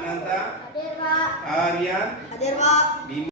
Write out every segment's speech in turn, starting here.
Ananta, Hadir, Pak. Aryan, Hadir, Pak. Bima.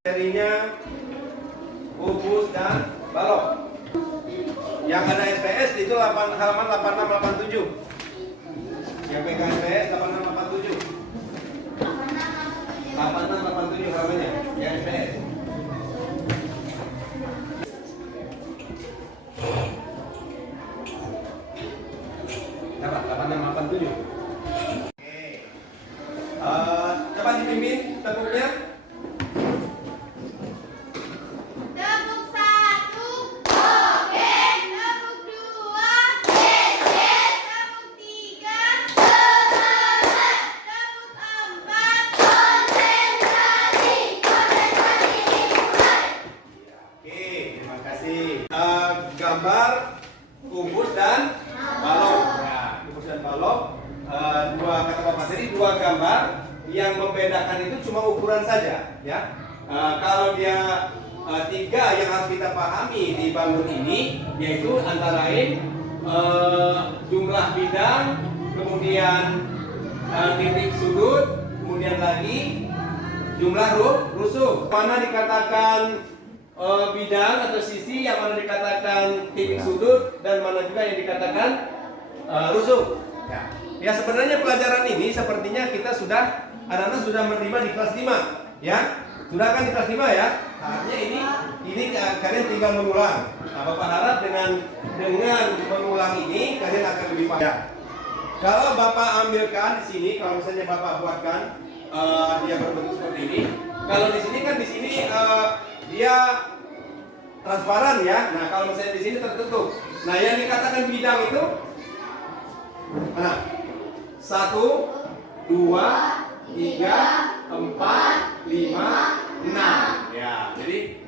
Serinya kubus dan balok. Yang ada SPS itu halaman 8687. Yang pegang SPS 8687. 8687 halamannya. Yang SPS. Dapat 8687. Oke. Coba dipimpin tepuknya. Gambar kubus dan balok. Nah, kubus dan balok, dua kata Bapak tadi, dua gambar yang membedakan itu cuma ukuran saja, ya. Kalau dia tiga yang harus kita pahami di bangun ini, yaitu antara lain jumlah bidang, kemudian titik sudut, kemudian lagi jumlah rusuk. Mana dikatakan bidang atau sisi, yang mana dikatakan titik sudut, dan mana juga yang dikatakan rusuk. Ya, sebenarnya pelajaran ini sepertinya kita anak-anak sudah menerima di kelas 5, ya. Sudah kan di kelas 5 ya? Artinya ini kalian tinggal mengulang. Nah, Bapak harap dengan mengulang ini kalian akan lebih paham. Ya. Kalau Bapak ambilkan di sini, kalau misalnya Bapak buatkan dia berbentuk seperti ini. Kalau di sini kan dia transparan, ya. Nah, kalau misalnya di sini tertutup. Nah, yang dikatakan bidang itu mana? 1, 2, 3, 4, 5, 6. Ya, jadi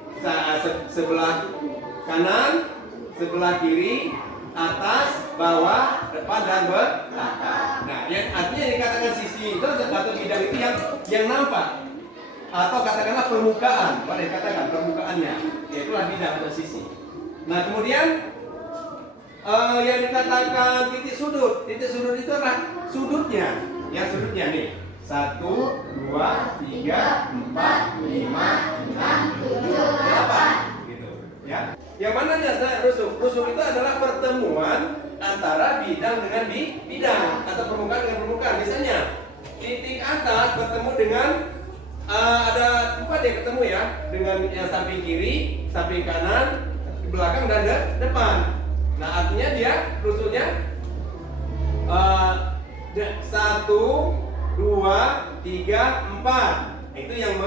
sebelah kanan, sebelah kiri, atas, bawah, depan, dan belakang. Nah, yang artinya yang dikatakan sisi itu atau bidang itu yang nampak, atau katakanlah permukaan, pada dikatakan permukaannya, yaitulah bidang atau sisi. Nah, kemudian yang dikatakan titik sudut itu adalah sudutnya, ya, sudutnya nih. 1, 2, 3, 4, 5, 6, 7, 8, gitu, ya. Yang mana dasar rusuk? Rusuk itu adalah pertemuan antara bidang dengan bidang atau permukaan dengan permukaan. Misalnya titik atas bertemu dengan ada 4 yang ketemu, ya, dengan yang samping kiri, samping kanan, belakang, dan depan. Nah, artinya dia rusuknya 1, 2, 3, 4. Itu yang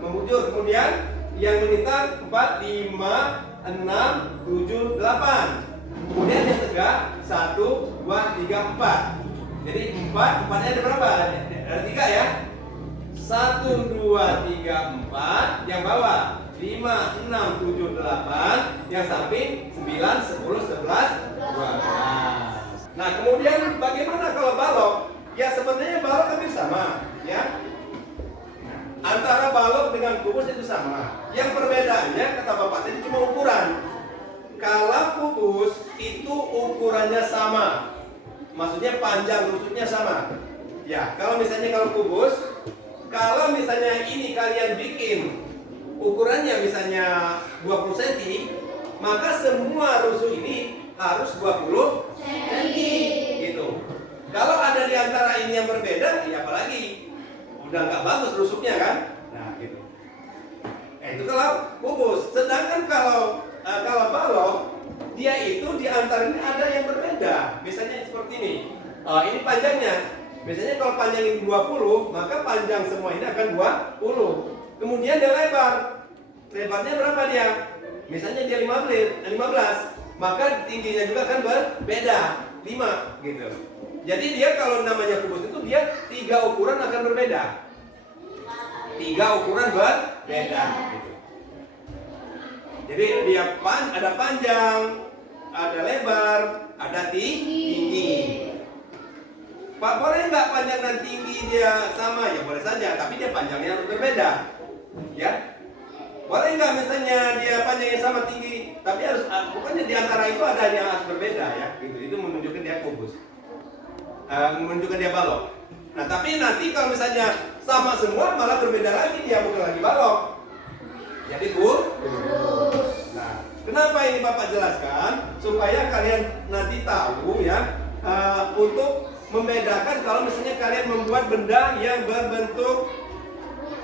membujur. Kemudian yang melintang 4, 5, 6, 7, 8. Kemudian yang tegak 1, 2, 3, 4. Jadi 4-nya ada berapa? Ada 3, ya. 1, 2, 3, 4. Yang bawah 5, 6, 7, 8. Yang samping 9, 10, 11, 12. Nah, kemudian bagaimana kalau balok? Ya, sebenarnya balok hampir sama, ya. Antara balok dengan kubus itu sama. Yang perbedaannya kata Bapak tadi cuma ukuran. Kalau kubus itu ukurannya sama, maksudnya panjang rusuknya sama. Ya, kalau kubus, kalau misalnya ini kalian bikin ukurannya misalnya 20 cm, maka semua rusuk ini harus 20 cm, gitu. Kalau ada di antara ini yang berbeda, ya apalagi udah nggak bagus rusuknya, kan? Nah, gitu. Itu kalau kubus. Sedangkan kalau balok, dia dia itu di antara ini ada yang berbeda. Misalnya seperti ini. Ini panjangnya. Biasanya kalau panjang ini 20, maka panjang semua ini akan 20. Kemudian dia lebar. Lebarnya berapa dia? Misalnya dia 15, maka tingginya juga akan berbeda, 5 gitu. Jadi dia kalau namanya kubus itu dia 3 ukuran akan berbeda. 3 ukuran berbeda gitu. Jadi dia ada panjang, ada lebar, ada tinggi. Pak, boleh nggak panjang dan tinggi dia sama? Ya boleh saja, tapi dia panjangnya harus berbeda. Ya, boleh nggak misalnya dia panjangnya sama tinggi, tapi harus pokoknya di antara itu ada yang harus berbeda ya. Gitu. Itu menunjukkan dia kubus, menunjukkan dia balok. Nah, tapi nanti kalau misalnya sama semua malah berbeda lagi, dia bukan lagi balok. Jadi kubus. Nah, kenapa ini Bapak jelaskan supaya kalian nanti tahu ya, untuk membedakan kalau misalnya kalian membuat benda yang berbentuk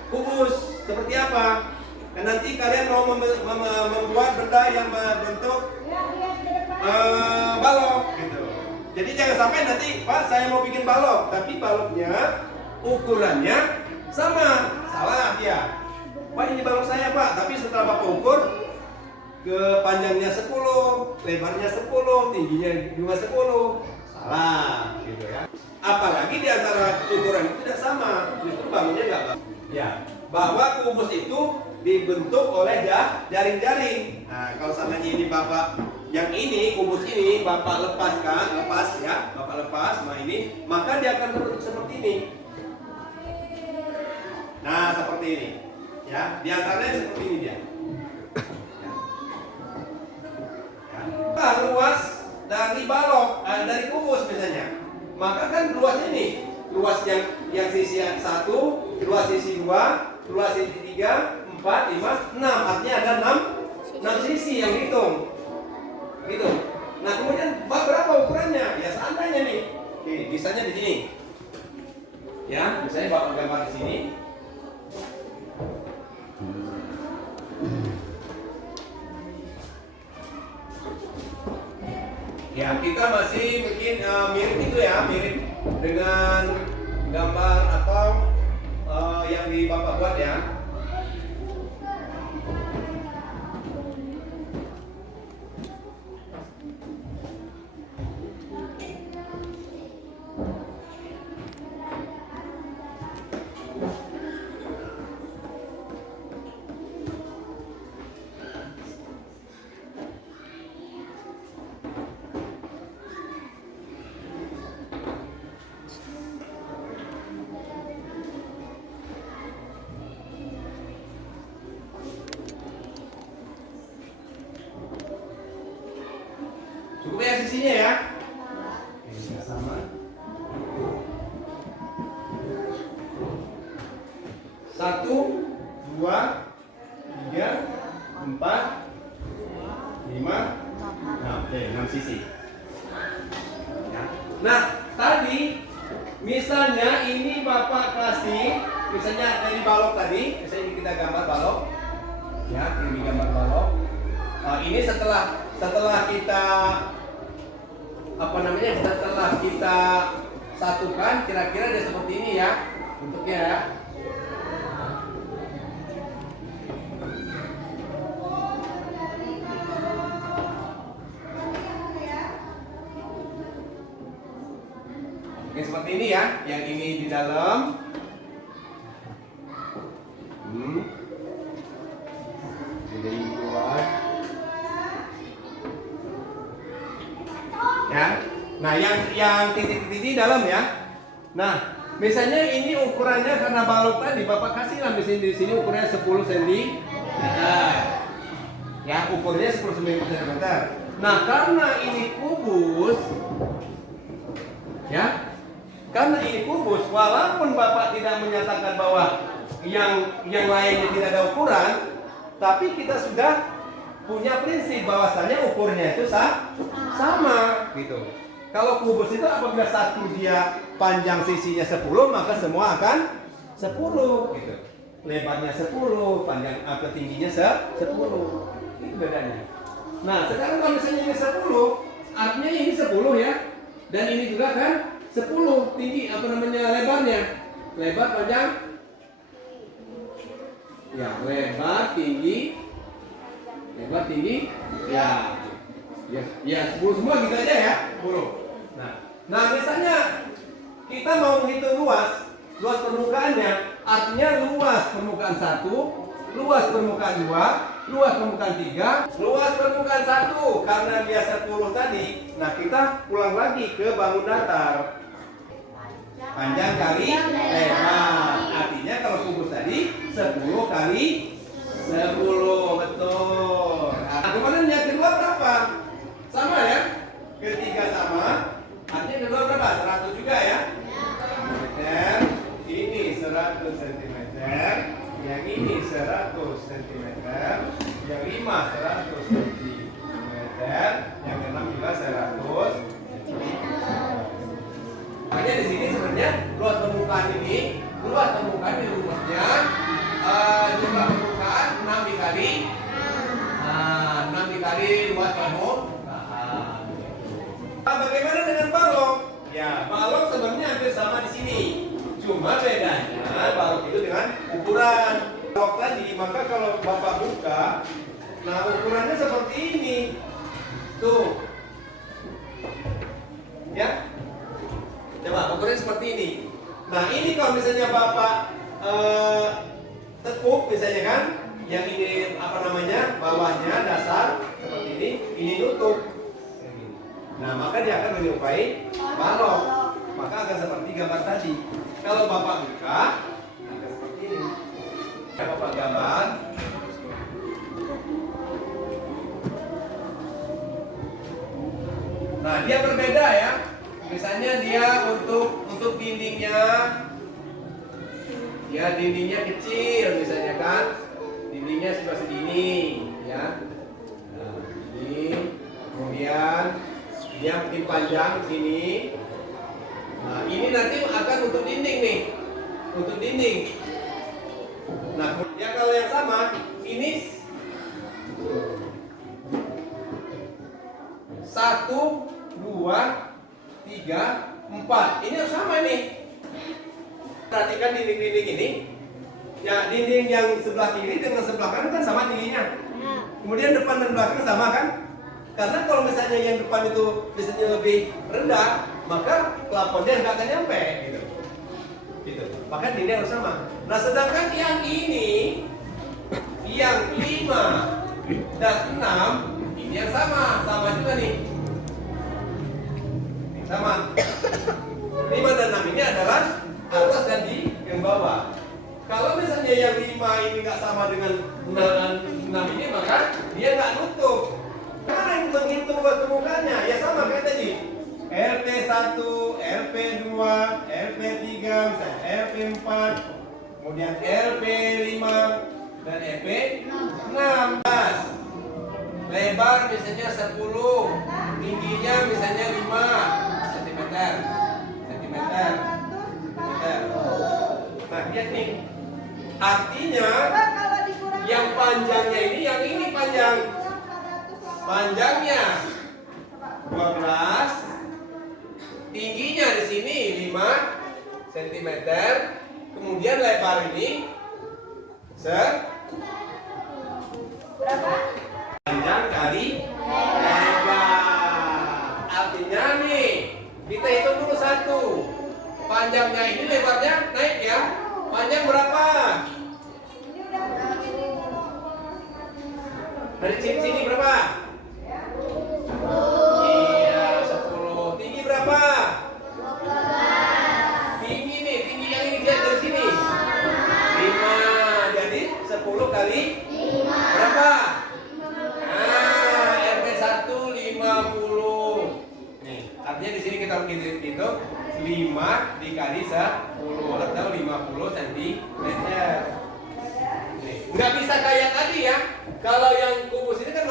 kubus seperti apa. Dan nanti kalian mau membuat benda yang berbentuk balok gitu. Jadi jangan sampai nanti, Pak, saya mau bikin balok, tapi baloknya ukurannya sama. Salah dia. Pak, ini balok saya, Pak, tapi setelah Bapak ukur ke panjangnya 10, lebarnya 10, tingginya juga 10. Salah gitu ya. Apalagi di antara ukuran itu tidak sama, justru bangunnya enggak. Ya, bahwa kubus itu dibentuk oleh jaring-jaring. Nah, kalau seandainya ini Bapak yang ini, kubus ini Bapak lepaskan, Bapak lepas, nah ini, maka dia akan berbentuk seperti ini. Nah, seperti ini. Ya, di antaranya seperti ini dia. Ya. Luas dari balok, dari kubus misalnya. Maka kan luasnya ini, luas yang sisi 1, luas sisi 2, luas sisi 3, 4, 5, 6. Artinya ada 6 sisi yang dihitung. Gitu. Nah, kemudian berapa ukurannya? Ya seandainya nih. Oke, misalnya di sini. Ya, misalnya Bapak gambar di sini. Ya, kita masih bikin mirip itu ya, mirip dengan gambar atau yang di Bapak buat ya. Cukup ya sisinya ya. Ini sama. 1, 2, 3, 4, 5, 6 sisi. Ya. Nah, tadi misalnya ini Bapak kasih, misalnya dari balok tadi, misalnya ini kita gambar balok. Ya, ini gambar balok. Ini setelah kita setelah kita satukan, kira-kira dia seperti ini ya bentuknya ya. Oke, seperti ini ya, yang ini di dalam. Ini luar. Ya. Nah, yang titik-titik di dalam ya. Nah, misalnya ini ukurannya karena balok tadi Bapak kasihlah di sini ukurannya 10 cm. Ya, ukurnya 10 cm. Nah, karena ini kubus ya. Karena ini kubus, walaupun Bapak tidak menyatakan bahwa yang lainnya tidak ada ukuran, tapi kita sudah punya prinsip bahwasanya ukurnya itu sama gitu. Kalau kubus itu apabila satu dia panjang sisinya 10, maka semua akan 10 gitu. Lebarnya 10, panjang tingginya 10. Itu bedanya. Nah, sekarang kalau misalnya ini 10, artinya ini 10 ya. Dan ini juga kan 10 tinggi apa namanya lebarnya. Lebar panjang. Ya, lebar tinggi. Lebar tinggi. Ya. Ya, 10 semua gitu aja ya. 10. Nah, misalnya kita mau menghitung luas permukaannya, artinya luas permukaan 1, luas permukaan 2, luas permukaan 3, luas permukaan 1 karena dia 10 tadi. Nah, kita pulang lagi ke bangun datar. Panjang kali lebar. Artinya kalau kubus tadi 10 kali 10, betul. Nah, kemudian yang kedua berapa? Sama ya? Ketiga sama. Artinya kedua berapa? 100 juga ya? Meter. Ini 100 cm. Yang ini 100 cm. Yang 5 100 cm. Yang 6 juga 100 cm. Makanya di sini sebenarnya luas permukaan ini rumusnya jumlah permukaan 6 dikali 6 dikali luas permukaan. Bagaimana dengan balok? Ya, balok sebenarnya hampir sama di sini. Cuma bedanya balok itu dengan ukuran. Balok tadi, maka kalau Bapak buka, nah ukurannya seperti ini. Tuh. Ya. Coba ukurannya seperti ini. Nah, ini kalau misalnya Bapak tekuk misalnya kan, yang ini apa namanya? Bawahnya dasar seperti ini nutup. Nah, maka dia akan menyerupai balok. Maka akan seperti gambar tadi. Kalau Bapak buka, akan seperti ini. Bapak gambar. Nah, dia berbeda ya. Misalnya dia untuk dindingnya, ya dindingnya kecil misalnya kan. Dindingnya sebelah segini, ya. Nah, ini. Kemudian dia mungkin panjang sini. Nah, ini nanti akan untuk dinding nih. Untuk dinding. Nah, ya kalau yang sama, ini 1, 2, 3, 4. Ini harus sama nih. Perhatikan dinding-dinding ini. Ya, dinding yang sebelah kiri dengan sebelah kanan kan sama tingginya. Kemudian depan dan belakang sama kan? Karena kalau misalnya yang depan itu biasanya lebih rendah, maka plafonnya nggak akan nyampe gitu. Maka dinding harus sama. Nah, sedangkan yang ini, yang 5 dan 6, ini yang sama juga nih. Ini sama. 5 dan 6 ini adalah atas dan di yang bawah. Kalau misalnya yang 5 ini nggak sama dengan 6 ini, maka dia nggak nutup. Karena yang menghitung permukaannya ya sama kayak tadi. LP1, LP2, LP3, misalnya LP4, kemudian LP5 dan LP16. Lebar misalnya 10, tingginya misalnya 5 cm. Nah, lihat nih. Artinya yang panjangnya ini, yang ini panjang. Panjangnya 12, tingginya di sini 5 cm, kemudian lebar ini berapa? Panjang kali lebar. Artinya nih, kita hitung dulu satu. Panjangnya ini, lebarnya naik ya. Panjang berapa? Dari sini berapa? Iya, 10. Tinggi berapa? 12. Tinggi nih, tinggi yang ini dia dari sini. 5. Jadi 10 kali 5. Berapa? Nah, RP1 50. Nih, artinya di sini kita hitung 5 dikali 10 atau 50 cm. Nggak bisa kayak tadi ya. Kalau yang kubus ini kan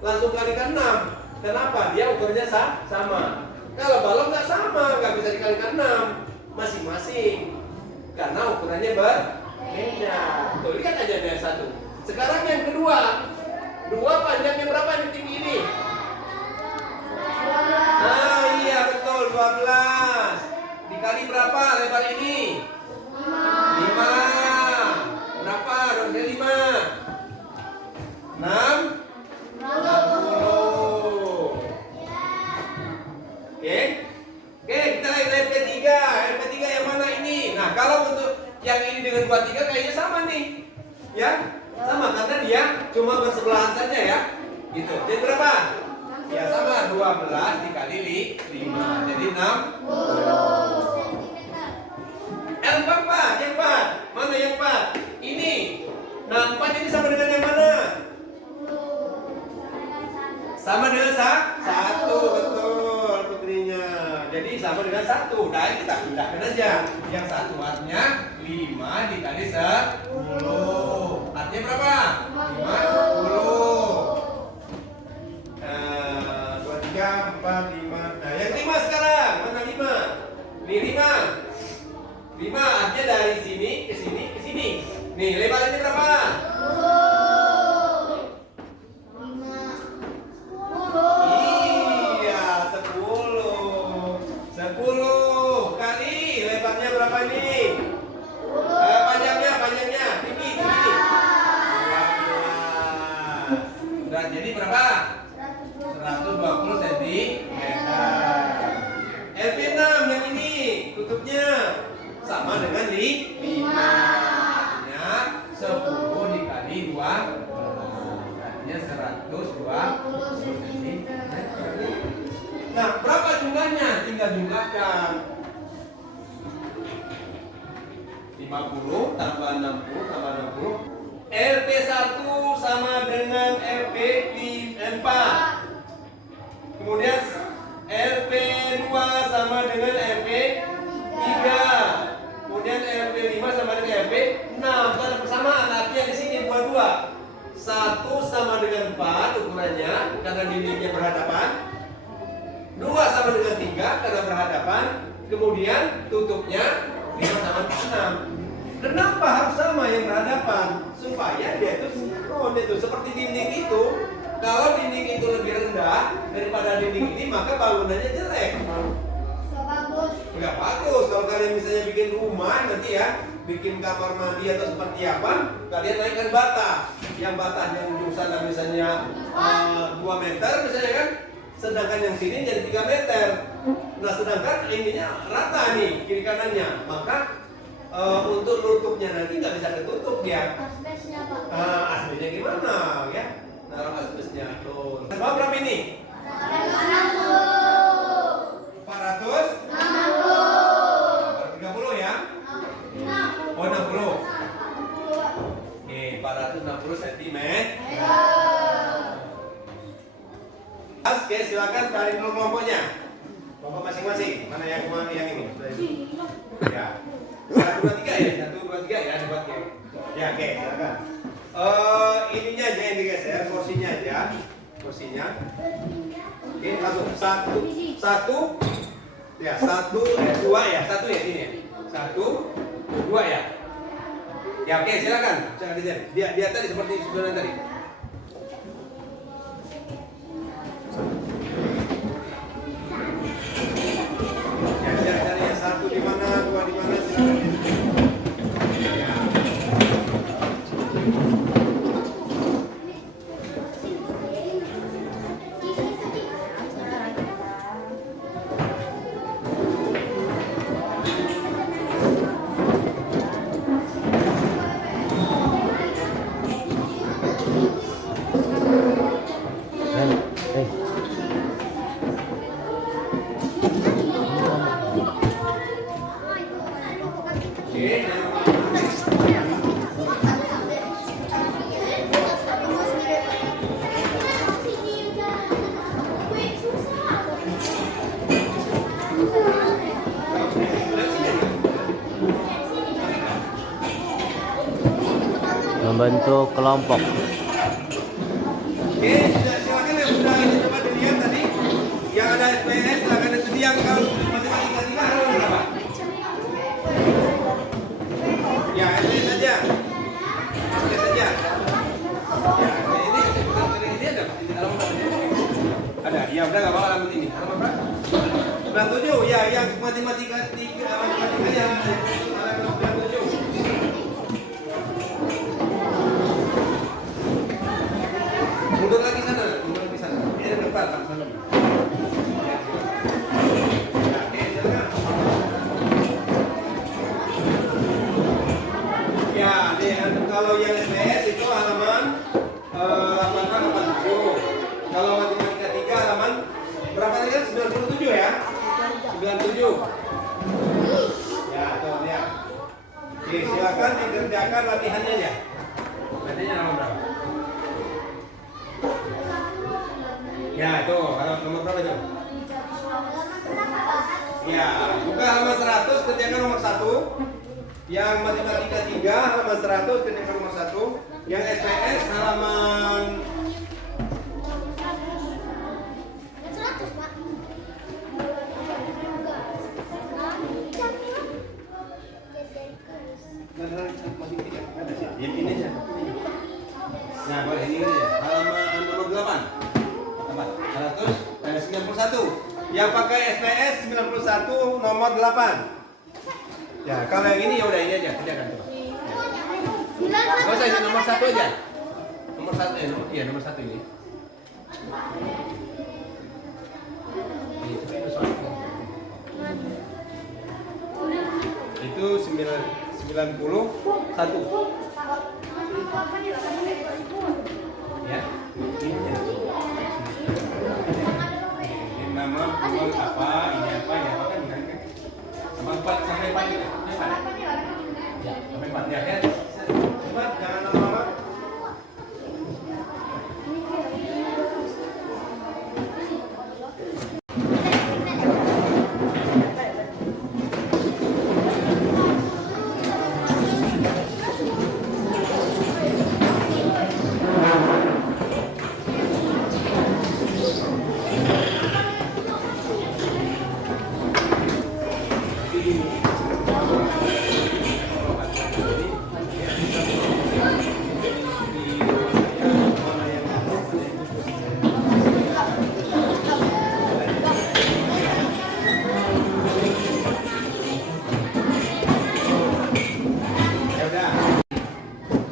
langsung kalikan 6. Kenapa? Dia ukurannya sama. Kalau balok nggak sama, nggak bisa dikalikan 6 masing-masing. Karena ukurannya berbeda. Tuh, lihat aja yang satu. Sekarang yang kedua. 2 panjangnya berapa ini tinggi ini? Ah iya betul 12. Dikali berapa lebar ini? 5. Berapa? 2 kali 5. 6. 60. Oke. Oke, kita lihat LP3. LP3 yang mana ini? Nah, kalau untuk yang ini dengan 23 kayaknya sama nih. Ya? Sama karena dia cuma bersebelahan saja ya. Gitu. Jadi berapa? Ya sama 12 dikali 5. Jadi 60 cm. L4 Pak, yang 4. Mana yang 4? Ini. Nah, 4 ini sama dengan yang mana? Sama dengan 1, betul putrinya. Jadi sama dengan 1. Nah, kita pindahkan aja. Yang satu artinya 5 dikali 10. Artinya berapa? 50. 2, 3, 4, 5. Nah, yang 5 sekarang. Mana 5? Nih 5. 5 artinya dari sini ke sini ke sini. Nih, lebarnya berapa? 10 kali lebarnya berapa ini? Panjangnya tinggi. 12. Nah, jadi berapa? 120 cm. LP6 yang ini tutupnya sama dengan 5. Artinya 10 dikali 2. Artinya 120 cm. Nah, berapa jumlahnya? Tinggal jumlahkan. 50 tambah 60 tambah 60. LP1 sama dengan LP4. Kemudian LP2 sama dengan LP3. Kemudian LP5 sama dengan LP6. Ada persamaan, artinya di sini 22. 1 sama dengan 4 ukurannya karena dindingnya berhadapan. 2 sama dengan 3 karena berhadapan. Kemudian tutupnya 5 sama 6. Kenapa harus sama yang berhadapan? Supaya dia itu sinkron itu. Seperti dinding itu. Kalau dinding itu lebih rendah daripada dinding ini, maka bangunannya jelek. Enggak bagus. Kalau kalian misalnya bikin rumah nanti ya, bikin kamar mandi atau seperti apa, kalian naikkan bata. Yang bata yang ujung sana misalnya 2 meter misalnya kan. Sedangkan yang sini jadi 3 meter. Nah, sedangkan ininya rata nih kiri kanannya. Maka untuk nutupnya nanti nggak bisa ketutup dia. Asbesnya Pak. Asbesnya gimana ya? Naruh asbesnya tuh. Berapa ini? 400. 430 ya? Oh 60. Oke, 460 cm. Oke, silakan cari dulu kelompoknya. Kelompok masing-masing. Mana yang ini? Ya. 1, 2, 3 ya? 1, 2, 3 ya? Ya, oke, silakan. Ininya aja yang digeser, kursinya aja. Kursinya. Oke, langsung 1. Ya, 1, 2 ya? 1 ya ini ya? 1, 2 ya? Ya, oke, silakan. Jangan digeser. Dia tadi seperti susunan tadi. Membentuk kelompok. Oke, silakan yang sudah ini coba dilihat tadi. Yang ada SPS, silakan itu yang kalau masing-masing harus berapa? Ya, SPS saja. SPS saja. Ya, ini 97 ya, yang matematikanya halaman 97. Mundur lagi sana. Ini depan sana. Oke, silakan. Ya, nih kalau yang SPS itu halaman 86, 87. Kalau matematika 3 halaman berapa tadi? 97 ya? 97. Ya, tuh lihat. Oke, silakan dikerjakan latihannya ya. Latihannya halaman berapa? Ya, itu halaman nomor berapa itu? Ya, buka halaman 100, kerjakan nomor 1. Yang matematika 3 halaman 100, kerjakan nomor 1. Yang SPS halaman nah, boleh ini aja. Halaman nomor 8. 191. Yang pakai SPS 91 nomor 8. Ya, kalau yang ini ya udah ini aja, kerjakan coba. Enggak usah ini nomor 1 aja. Nomor 1 ya, nomor 1 ini. Itu 91. Ya, ini nama buang apa, ini apa kan kan. Sama 4 sampai 4 gitu. Ya, sampai 4 ya kan. Cepat, jangan lama-lama.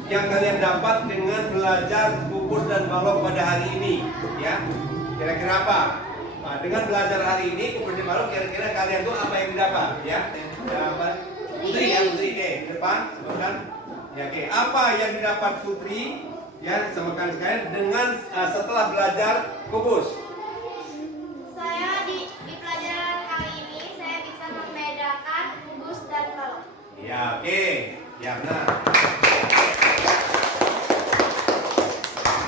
Yang kalian dapat dengan belajar kubus dan balok pada hari ini, ya, kira-kira apa? Nah, dengan belajar hari ini kubus dan balok, kira-kira kalian tuh apa yang didapat, ya? Putri ya, Putri, oke, di depan, sebutkan. Ya, oke, apa yang didapat Putri, ya, sebutkan sekalian dengan setelah belajar kubus? Saya di pelajaran kali ini saya bisa membedakan kubus dan balok. Ya, oke, ya benar.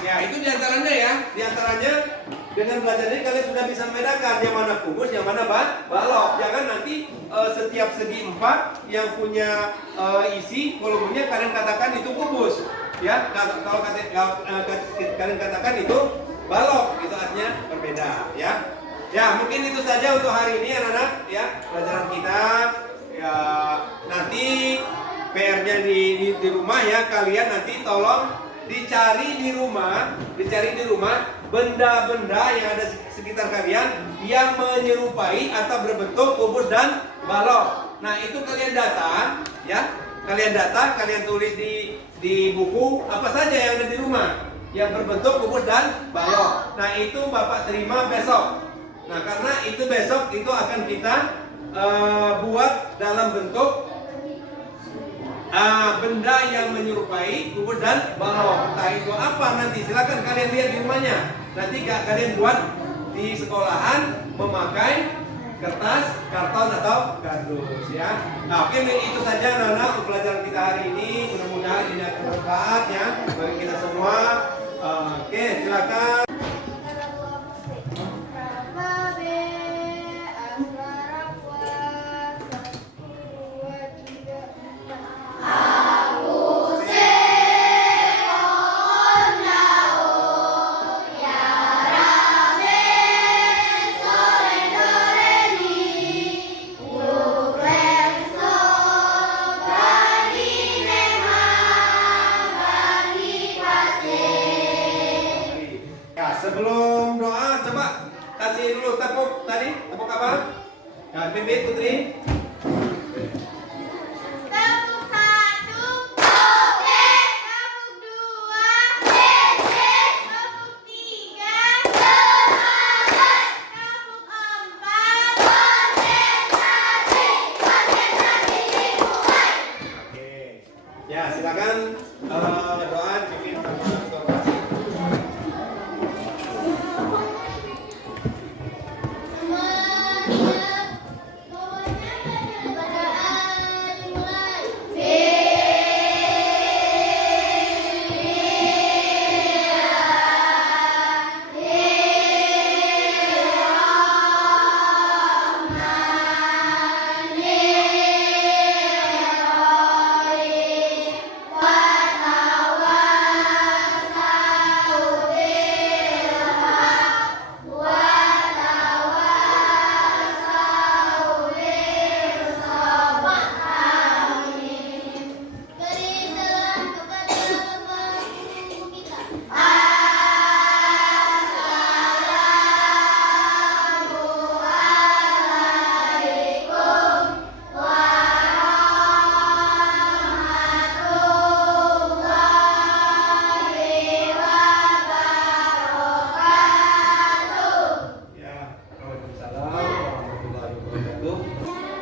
Ya, itu diantaranya ya. Diantaranya dengan belajar ini kalian sudah bisa membedakan yang mana kubus, yang mana balok. Jangan nanti setiap segi 4 yang punya isi volumenya kalian katakan itu kubus. Ya, kalau kalian katakan itu balok, itu artinya berbeda. Ya, ya mungkin itu saja untuk hari ini anak-anak. Ya, pelajaran kita. Ya, nanti PR-nya di rumah ya, kalian nanti tolong dicari di rumah benda-benda yang ada sekitar kalian yang menyerupai atau berbentuk kubus dan balok. Nah, itu kalian data, ya. Kalian tulis di buku apa saja yang ada di rumah yang berbentuk kubus dan balok. Nah, itu Bapak terima besok. Nah, karena itu besok itu akan kita buat dalam bentuk benda yang menyerupai kubus dan balok. Entah itu apa nanti silakan kalian lihat di rumahnya. Nanti kalian buat di sekolahan memakai kertas, karton atau kardus ya. Nah, oke, itu saja anak-anak untuk pelajaran kita hari ini. Mudah-mudahan ini akan bermanfaat ya bagi kita semua. Oke, silakan. Ya, Silakan Pipit Putri. Tepuk 1, oke. Tepuk 2, tepuk 3, semangat. Tepuk 4, konsentrasi. Konsentrasi dimulai. Oke. Ya, silakan doa dipimpin sama Ketua Operasi.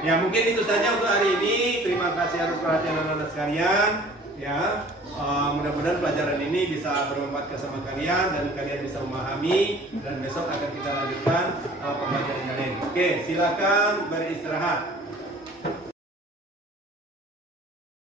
Ya, mungkin itu saja untuk hari ini. Terima kasih atas perhatian anak-anak sekalian. Ya, mudah-mudahan pelajaran ini bisa bermanfaat sama kalian dan kalian bisa memahami, dan besok akan kita lanjutkan pembelajaran yang lain. Oke, silakan beristirahat.